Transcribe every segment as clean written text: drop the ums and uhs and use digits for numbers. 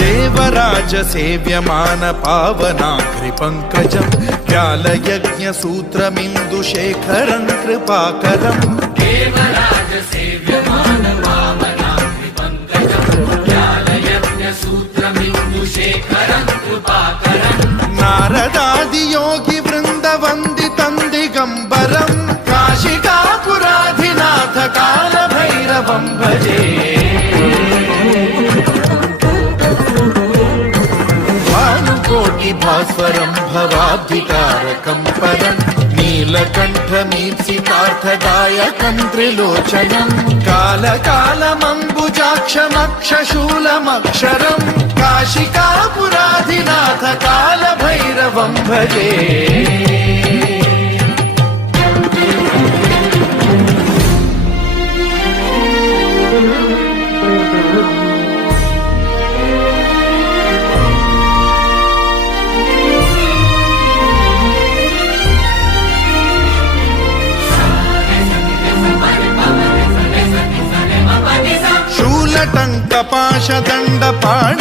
देवराज सेव्यमान पावनाग्रि पंकजं व्यालयज्ञ सूत्रमिन्दुशेखरं कृपाकरं देवराज सेव्यमान पावनाग्रि पंकजं व्यालयज्ञ सूत्रमिन्दुशेखरं कृपाकरं नारदादि योगी वृंद वंदितं दिगंबरं काशिकापुराधिनाथ काल भैरवं भजे कोटि भास्वरं भवाब्धिकारकं परं नीलकण्ठमीप्सितार्थदायकं त्रिलोचनं कालकालमम्बुजाक्षमक्षशूलमक्षरं काशिकापुराधिनाथ कालभैरवं भजे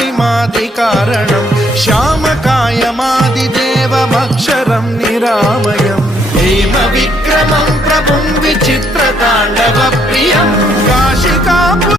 शूलटङ्कपाशदण्डपाणिमादिकारणं श्यामकायमादिदेवमक्षरं निरामयं हेमविक्रमं प्रभुं विचित्र